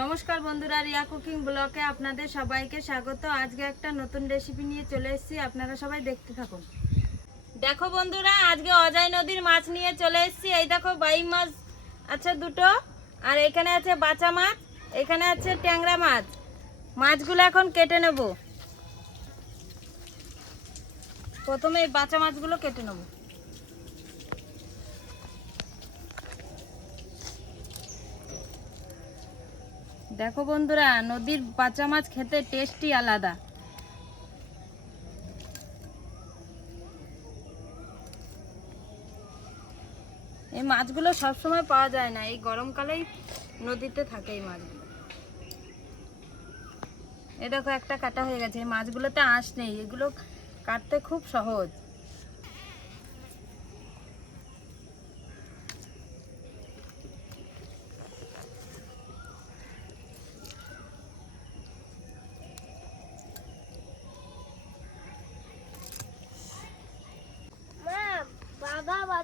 নমস্কার বন্ধুরা, রিয়া কুকিং ব্লকে আপনাদের সবাইকে স্বাগত। আজকে একটা নতুন রেসিপি নিয়ে চলে এসেছি, আপনারা সবাই দেখতে থাকুন। দেখো বন্ধুরা, আজকে অজয় নদীর মাছ নিয়ে চলে এসেছি। এই দেখো বাইম মাছ আছে দুটো, আর এখানে আছে বাচা মাছ, এখানে আছে ট্যাংরা মাছ। মাছগুলো এখন কেটে নেব। প্রথমে এই বাচা মাছগুলো কেটে নেব। দেখো বন্ধুরা, নদীর বাচা মাছ খেতে টেস্টই আলাদা। এই মাছগুলো সবসময় পাওয়া যায় না, এই গরমকালেই নদীতে থাকে এই মাছগুলো। এই দেখো একটা কাটা হয়ে গেছে। এই মাছগুলোতে আঁশ নেই, এগুলো কাটতে খুব সহজ।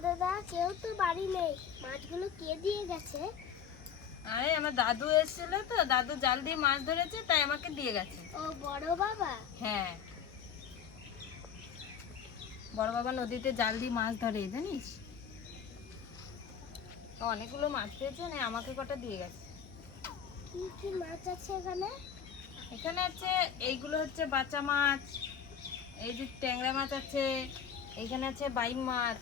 দাদা কেউ তো বাড়ি নেই, মাছগুলো কে দিয়ে গেছে? আরে আমার দাদু এসেছিল, তো দাদু জাল দিয়ে মাছ ধরেছে, তাই আমাকে দিয়ে গেছে। ও বড় বাবা? হ্যাঁ, বড় বাবা নদীতে জাল দিয়ে মাছ ধরে, জানিস? অনেকগুলো মাছ পেয়েছে, না আমাকে কটা দিয়ে গেছে। কি কি মাছ আছে এখানে? এখানে আছে, এইগুলো হচ্ছে বাচা মাছ, এই যে ট্যাংরা মাছ আছে, এইখানে আছে বাইম মাছ।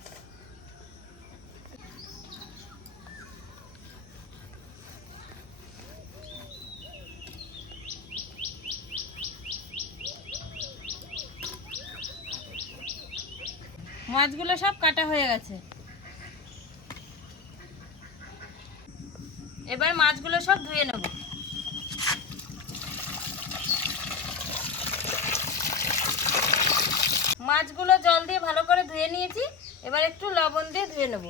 মাছগুলো সব কাটা হয়ে গেছে। এবার মাছগুলো সব ধুয়ে নেব। মাছগুলো জল দিয়ে ভালো করে ধুয়ে নিয়েছি, এবার একটু লবণ দিয়ে ধুয়ে নেব।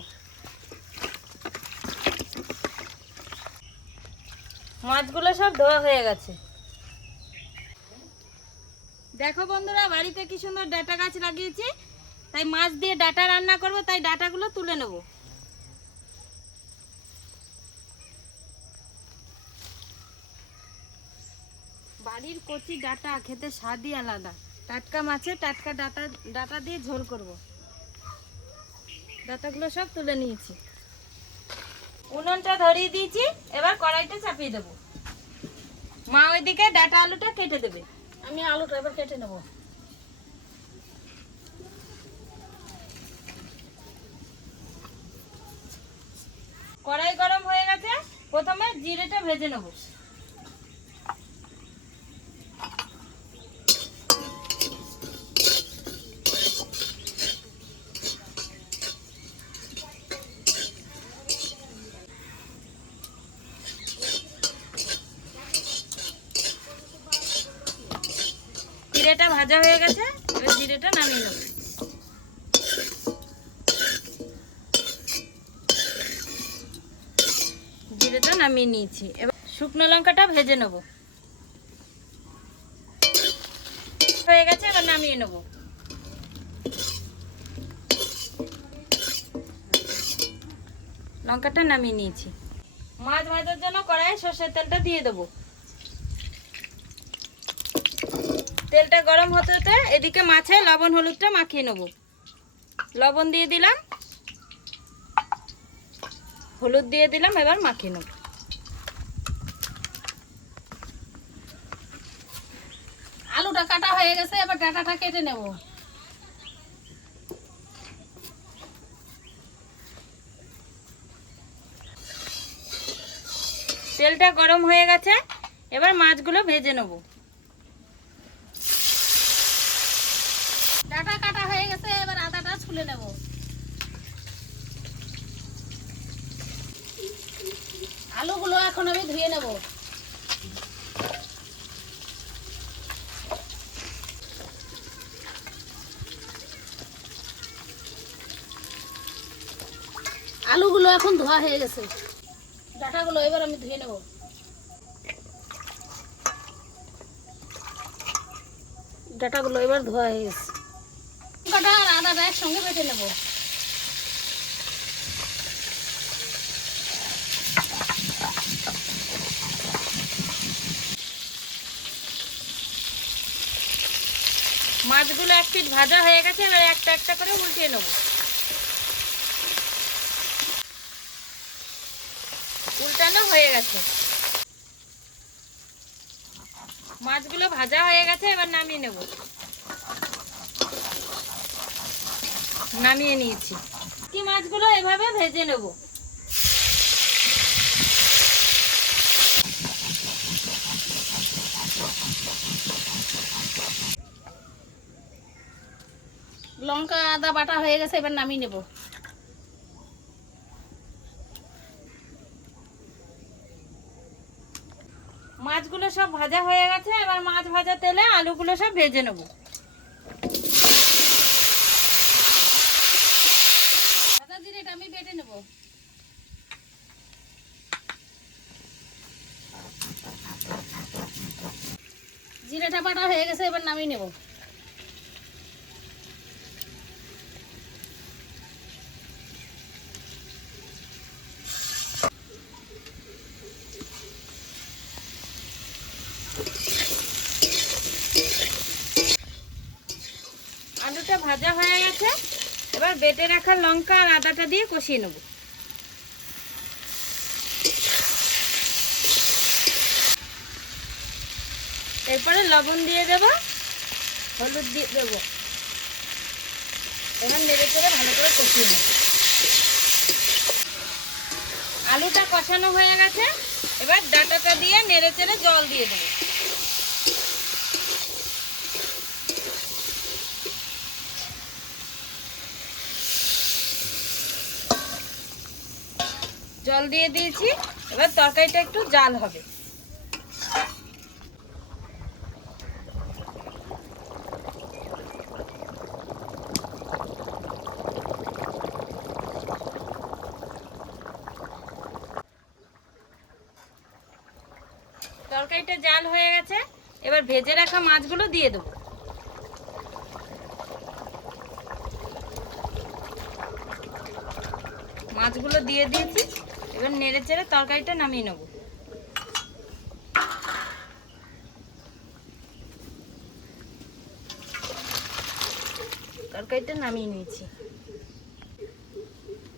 মাছগুলো সব ধোয়া হয়ে গেছে। দেখো বন্ধুরা, বাড়িতে কি সুন্দর ডাঁটা গাছ লাগিয়েছি, তাই মাছ দিয়ে ডাঁটা রান্না করব, তাই ডাঁটাগুলো তুলে নেব। বাড়ির কচি ডাঁটা খেতে স্বাদই আলাদা। টাটকা মাছে টাটকা ডাঁটা দিয়ে ঝোল করব। ডাঁটাগুলো সব তুলে নিয়েছি। উনুনটা ধরিয়ে দিয়েছি, এবার কড়াইটা চাপিয়ে দেবো। মা ওইদিকে ডাঁটা আলুটা কেটে দেবে, আমি আলুটা এবার কেটে নেব। কড়াই গরম হয়ে গেছে, প্রথমে জিরেটা ভেজে নেব। জিরেটা ভাজা হয়ে গেছে, এবার জিরেটা নামিয়ে নেব। জিরেটা নামিয়ে নিয়েছি, এবার শুকনো লঙ্কাটা ভেজে নেব। হয়ে গেছে, এবার নামিয়ে নেব। লঙ্কাটা নামিয়ে নিয়েছি। মাছ ভাজার জন্য কড়াইয়ে সরষের তেলটা দিয়ে দেবো। তেলটা গরম হতে হতে এদিকে মাছে লবণ হলুদটা মাখিয়ে নেব। লবণ দিয়ে দিলাম, হলুদ দিয়ে দিলাম, এবার মাখিয়ে নেব। আলুটা কাটা হয়ে গেছে, এবার ডাঁটাটা কেটে নেব। তেলটা গরম হয়ে গেছে, এবার মাছগুলো ভেজে নেব। ডাঁটা কাটা হয়ে গেছে, এবার আদাটা ছুলে নেব। আলুগুলো এখন আমি ধুয়ে নেব। আলুগুলো এখন ধোয়া হয়ে গেছে, ডাঁটাগুলো এবার আমি ধুয়ে নেব। ডাঁটাগুলো এবার ধোয়া হয়ে গেছে। ডাঁটা আর আদাটা একসঙ্গে বেটে নেব। মাছগুলো এক পিঠ ভাজা হয়ে গেছে, এবার একটা একটা করে উল্টিয়ে নেব। উল্টানো হয়ে গেছে, মাছগুলো ভাজা হয়ে গেছে, এবার নামিয়ে নেব। নামিয়ে নিয়েছি। কি মাছগুলো এভাবে ভেজে নেব। লঙ্কা আদা বাটা হয়ে গেছে, এবার নামিয়ে নেব। মাছগুলো সব ভাজা হয়ে গেছে, এবার মাছ ভাজা তেলে আলুগুলো সব ভেজে নেব। আদা জিরেটা আমি বেটে নেব। জিরেটা বাটা হয়ে গেছে, এবার নামিয়ে নেব। আলুটা ভাজা হয়ে গেছে, এবার বেটে রাখা লঙ্কা আর আদাটা দিয়ে কষিয়ে নেব। এরপরে লবণ দিয়ে দেব, হলুদ দিয়ে দেব। এবার নেড়ে চেড়ে ভালো করে কষিয়ে নেব। আলুটা কষানো হয়ে গেছে, এবার ডাঁটাটা দিয়ে নেড়ে চেড়ে জল দিয়ে দেব। জল দিয়ে দিয়েছি, এবার তরকারিটা একটু জাল হবে। তরকারিটা জাল হয়ে গেছে, এবার ভেজে রাখা মাছগুলো দিয়ে দেবো। মাছগুলো দিয়ে দিয়েছি, এবার নেড়ে চেড়ে তরকারিটা নামিয়ে নেব। তরকারিটা নামিয়ে নিয়েছি।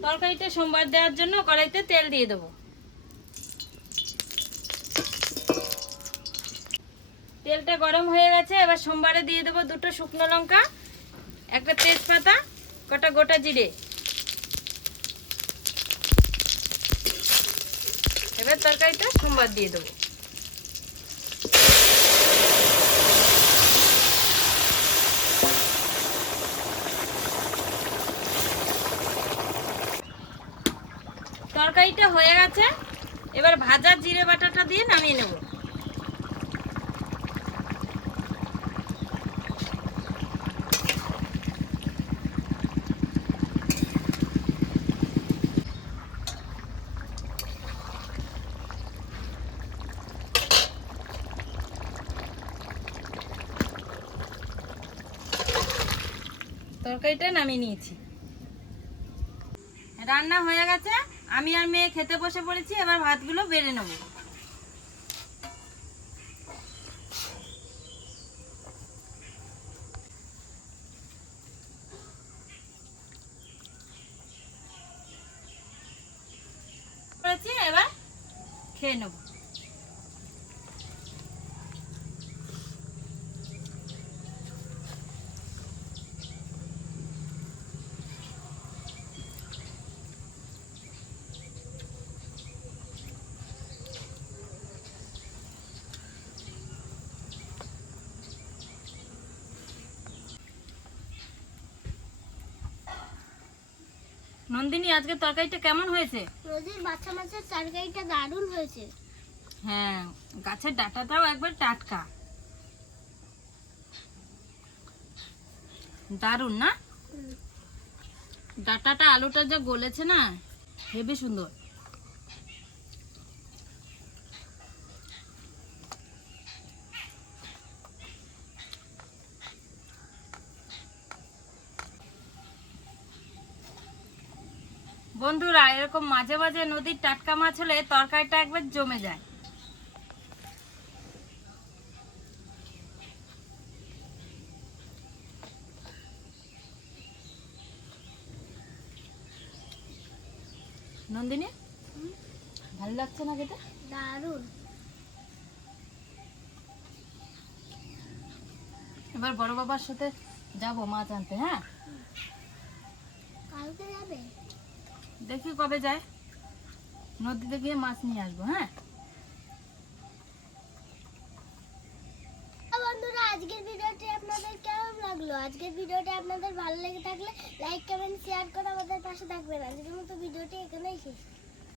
তরকারিটা সোমবার দেওয়ার জন্য কড়াইতে তেল দিয়ে দেবো। তেলটা গরম হয়ে গেছে, এবার সোমবারে দিয়ে দেবো 2টো শুকনো লঙ্কা, একটা তেজপাতা, কটা গোটা জিরে। এবার তরকারিটা সোমবার দিয়ে দেবো। তরকারিটা হয়ে গেছে, এবার ভাজা জিরে বাটাটা দিয়ে নামিয়ে নেব। তরকারিটা নামিয়ে নিয়েছি। রান্না হয়ে গেছে, আমি আর মেয়ে খেতে বসে পড়েছি। এবার ভাতগুলো বেড়ে নেব। এবার খেয়ে নেব। নন্দিনী, আজকে তরকারিটা কেমন হয়েছে? রোজের বাচ্চা মাছের তরকারিটা দারুণ হয়েছে। হ্যাঁ, গাছের ডাঁটাটাও একবার টাটকা, দারুণ না? ডাঁটাটা আলুটা যা গলেছে না, হেবি সুন্দর। বন্ধুরা, এরকম মাঝে মাঝে নদীর টাটকা মাছ হলে তরকারিটা একবার জমে যায়। নন্দিনী ভালো লাগছে না খেতে? দারুণ। এবার বড় বাবার সাথে যাবো মাছ আনতে। হ্যাঁ, কালকে যাবে? দেখি কবে যায়, নদীতে গিয়ে মাছ নিয়ে আসবো। হ্যাঁ বন্ধুরা, আজকের ভিডিওটি আপনাদের কেমন লাগলো? আজকের ভিডিওটি আপনাদের ভালো লেগে থাকলে লাইক কমেন্ট শেয়ার করে আমাদের পাশে থাকবেন। আজকের মতো ভিডিওটি এখানেই শেষ।